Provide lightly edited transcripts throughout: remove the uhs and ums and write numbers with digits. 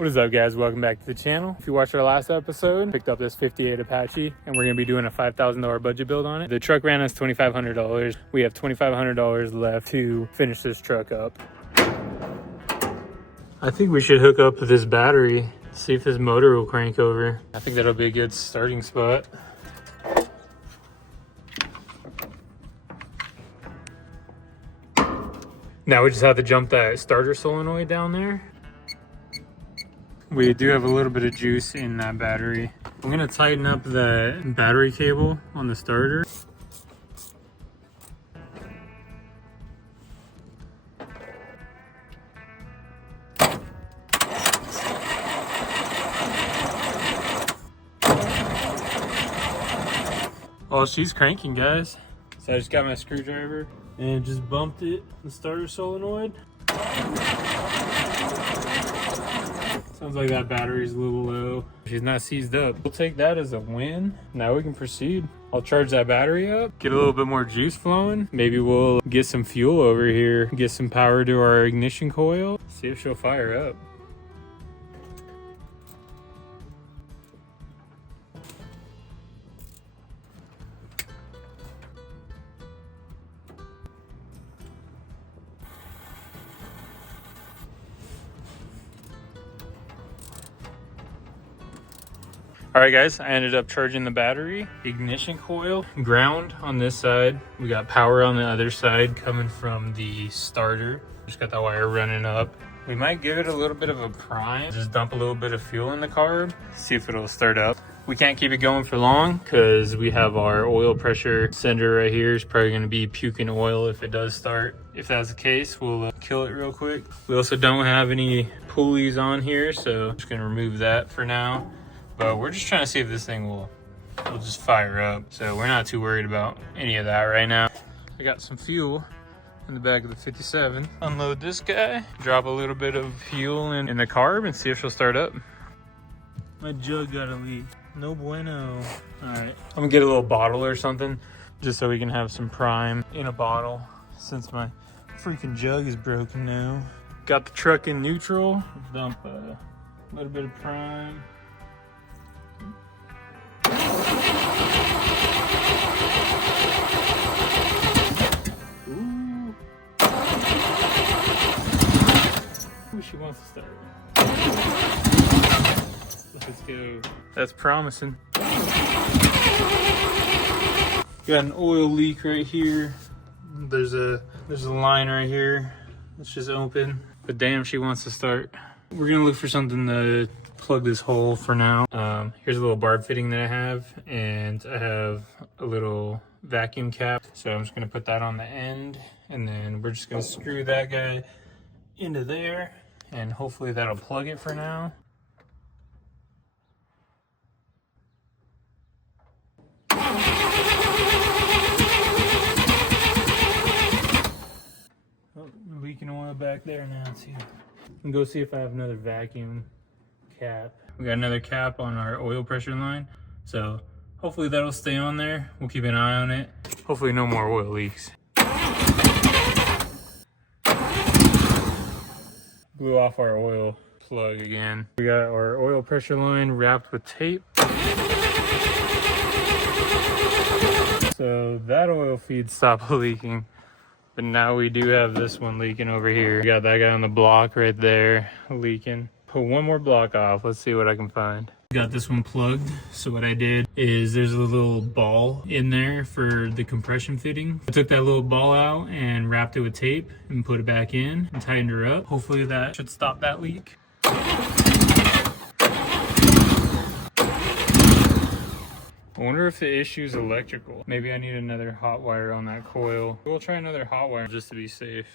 What is up, guys? Welcome back to the channel. If you watched our last episode, picked up this 58 Apache and we're gonna be doing a $5,000 budget build on it. The truck ran us $2,500. We have $2,500 left to finish this truck up. I think we should hook up this battery, see if this motor will crank over. I think that'll be a good starting spot. Now we just have to jump that starter solenoid down there. We do have a little bit of juice in that battery. I'm gonna tighten up the battery cable on the starter. Oh, she's cranking, guys. So I just got my screwdriver and just bumped it, the starter solenoid. Sounds like that battery's a little low. She's not seized up. We'll take that as a win. Now we can proceed. I'll charge that battery up, get a little bit more juice flowing. Maybe we'll get some fuel over here, get some power to our ignition coil, see if she'll fire up. All right, guys, I ended up charging the battery, ignition coil, ground on this side. We got power on the other side coming from the starter. Just got that wire running up. We might give it a little bit of a prime. Just dump a little bit of fuel in the carb, see if it'll start up. We can't keep it going for long because we have our oil pressure sender right here. It's probably gonna be puking oil if it does start. If that's the case, we'll kill it real quick. We also don't have any pulleys on here, so I'm just gonna remove that for now. But we're just trying to see if this thing will just fire up. So we're not too worried about any of that right now. I got some fuel in the back of the 57. Unload this guy, drop a little bit of fuel in the carb and see if she'll start up. My jug got a leak. No bueno. All right, I'm gonna get a little bottle or something just so we can have some prime in a bottle since my freaking jug is broken now. Got the truck in neutral. Dump a little bit of prime. Ooh. Ooh, she wants to start. Let's go. That's promising. Got an oil leak right here. There's a line right here. It's just open. But damn, she wants to start. We're gonna look for something to plug this hole for now. Here's a little barb fitting that I have, and I have a little vacuum cap. So I'm just gonna put that on the end, and then we're just gonna screw that guy into there, and hopefully that'll plug it for now. Oh, leaking oil back there now too. And go see if I have another vacuum cap. We got another cap on our oil pressure line, so hopefully that'll stay on there. We'll keep an eye on it. Hopefully no more oil leaks. Blew off our oil plug again. We got our oil pressure line wrapped with tape. So that oil feed stopped leaking. But now we do have this one leaking over here. We got that guy on the block right there leaking. Put one more block off. Let's see what I can find. Got this one plugged. So what I did is there's a little ball in there for the compression fitting. I took that little ball out and wrapped it with tape and put it back in and tightened her up. Hopefully that should stop that leak. I wonder if the issue is electrical. Maybe I need another hot wire on that coil. We'll try another hot wire just to be safe.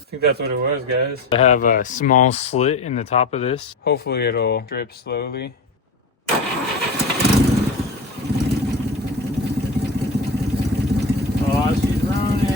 I think that's what it was, guys. I have a small slit in the top of this. Hopefully it'll drip slowly. Oh, she's running.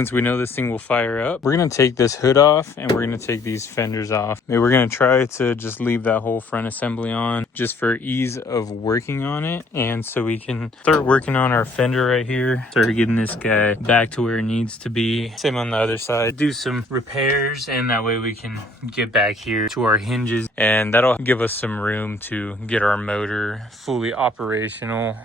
since we know this thing will fire up, we're gonna take this hood off and we're gonna take these fenders off. Maybe we're gonna try to just leave that whole front assembly on just for ease of working on it, and so we can start working on our fender right here, start getting this guy back to where it needs to be. Same on the other side, do some repairs, and that way we can get back here to our hinges, and that'll give us some room to get our motor fully operational.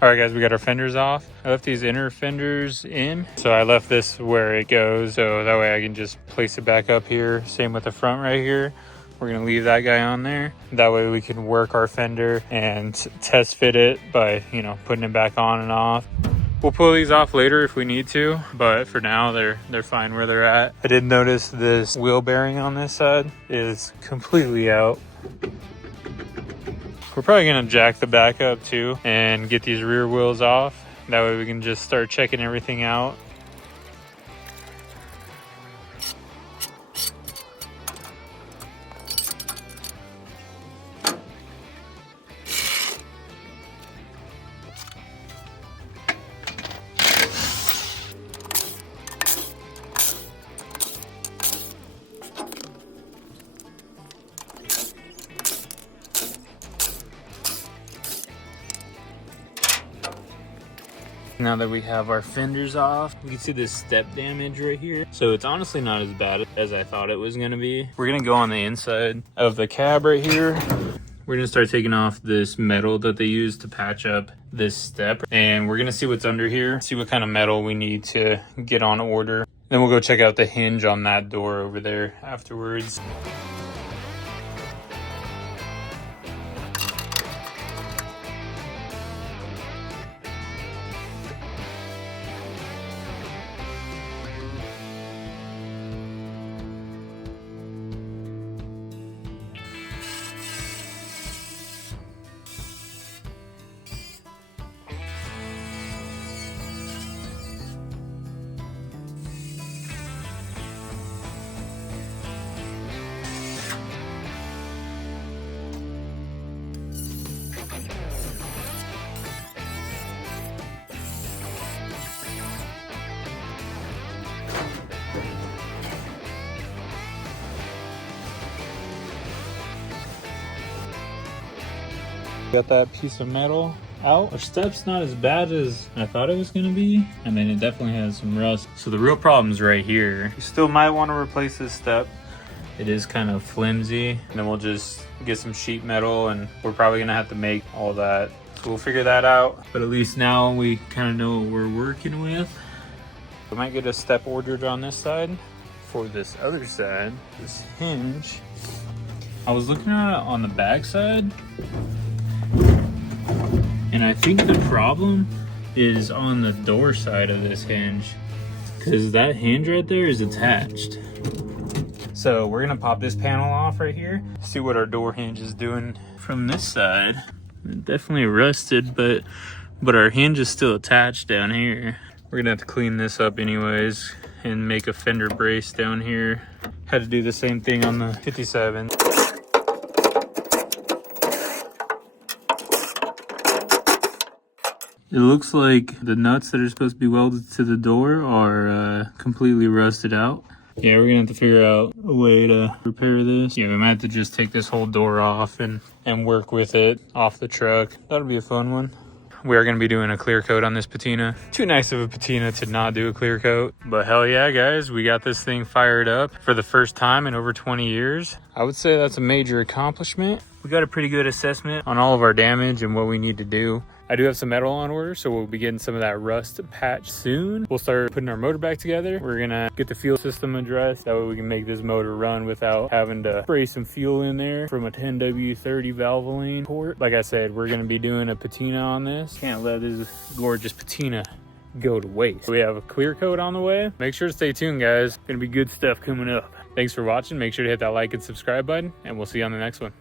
All right, guys, we got our fenders off. I left these inner fenders in, so I left this where it goes, so that way I can just place it back up here. Same with the front right here. We're gonna leave that guy on there. That way we can work our fender and test fit it by, you know, putting it back on and off. We'll pull these off later if we need to, but for now they're fine where they're at. I did notice this wheel bearing on this side is completely out. We're probably gonna jack the back up too and get these rear wheels off. That way we can just start checking everything out. now that we have our fenders off. We can see this step damage right here. So it's honestly not as bad as I thought it was gonna be. We're gonna go on the inside of the cab right here. We're gonna start taking off this metal that they use to patch up this step. And we're gonna see what's under here, see what kind of metal we need to get on order. Then we'll go check out the hinge on that door over there afterwards. Got that piece of metal out. Our step's not as bad as I thought it was gonna be. I mean, it definitely has some rust. So the real problem's right here. You still might want to replace this step. It is kind of flimsy. And then we'll just get some sheet metal, and we're probably gonna have to make all that. So we'll figure that out. But at least now we kind of know what we're working with. We might get a step ordered on this side. For this other side, this hinge, I was looking at it on the back side, and I think the problem is on the door side of this hinge, because that hinge right there is attached. So we're gonna pop this panel off right here, see what our door hinge is doing from this side. Definitely rusted, but our hinge is still attached down here. We're gonna have to clean this up anyways and make a fender brace down here. Had to do the same thing on the 57. It looks like the nuts that are supposed to be welded to the door are completely rusted out. Yeah, we're gonna have to figure out a way to repair this. Yeah, we might have to just take this whole door off and work with it off the truck. That'll be a fun one. We are gonna be doing a clear coat on this patina. Too nice of a patina to not do a clear coat. But hell yeah, guys, we got this thing fired up for the first time in over 20 years. I would say that's a major accomplishment. We got a pretty good assessment on all of our damage and what we need to do. I do have some metal on order, so we'll be getting some of that rust patch soon. We'll start putting our motor back together. We're gonna get the fuel system addressed. That way we can make this motor run without having to spray some fuel in there from a 10W30 Valvoline port. Like I said, we're gonna be doing a patina on this. Can't let this gorgeous patina go to waste. We have a clear coat on the way. Make sure to stay tuned, guys. Gonna be good stuff coming up. Thanks for watching. Make sure to hit that like and subscribe button, and we'll see you on the next one.